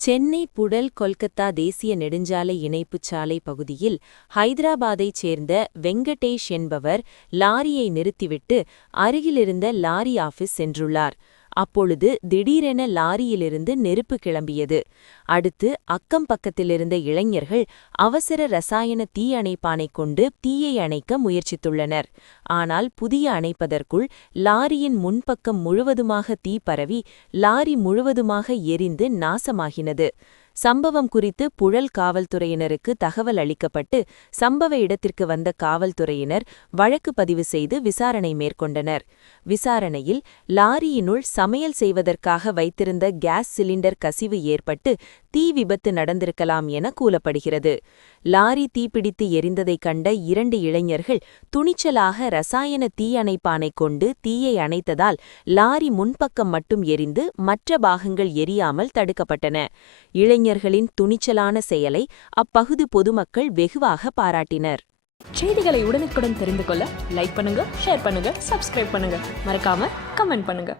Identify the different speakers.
Speaker 1: சென்னை புடல் கொல்கத்தா தேசிய நெடுஞ்சாலை இணைப்புச் சாலை பகுதியில் ஹைதராபாத்தைச் சேர்ந்த வெங்கடேஷ் என்பவர் லாரியை நிறுத்திவிட்டு அருகிலிருந்த லாரி ஆபீஸ் சென்றுள்ளார். அப்பொழுது திடீரென லாரியிலிருந்து நெருப்பு கிளம்பியது. அடுத்து அக்கம் பக்கத்திலிருந்த இளைஞர்கள் அவசர ரசாயன தீ அணைப்பானைக் கொண்டு தீயை அணைக்க முயற்சித்துள்ளனர். ஆனால் புதிய அணைப்பதற்குள் லாரியின் முன்பக்கம் முழுவதுமாக தீ பரவி லாரி முழுவதுமாக எரிந்து நாசமாகினது. சம்பவம் குறித்து புழல் காவல்துறையினருக்கு தகவல் அளிக்கப்பட்டு சம்பவ இடத்திற்கு வந்த காவல்துறையினர் வழக்கு பதிவு செய்து விசாரணை மேற்கொண்டனர். விசாரணையில் லாரியினுள் சமையல் செய்வதற்காக வைத்திருந்த கேஸ் சிலிண்டர் கசிவு ஏற்பட்டு தீ விபத்து நடந்திருக்கலாம் என கூறப்படுகிறது. லாரி தீப்பிடித்து எரிந்ததைக் கண்ட இரண்டு இளைஞர்கள் துணிச்சலாக ரசாயன தீயணைப்பானை கொண்டு தீயை அணைத்ததால் லாரி முன்பக்கம் மட்டும் எரிந்து மற்ற பாகங்கள் எரியாமல் தடுக்கப்பட்டன. இளைஞர்களின் துணிச்சலான செயலை அப்பகுதி பொதுமக்கள் வெகுவாக பாராட்டினர்.
Speaker 2: செய்திகளை உடனுக்குடன் தெரிந்து கொள்ள லைக் பண்ணுங்க ஷேர் பண்ணுங்க சப்ஸ்கிரைப் பண்ணுங்க. மறக்காம கமெண்ட் பண்ணுங்க.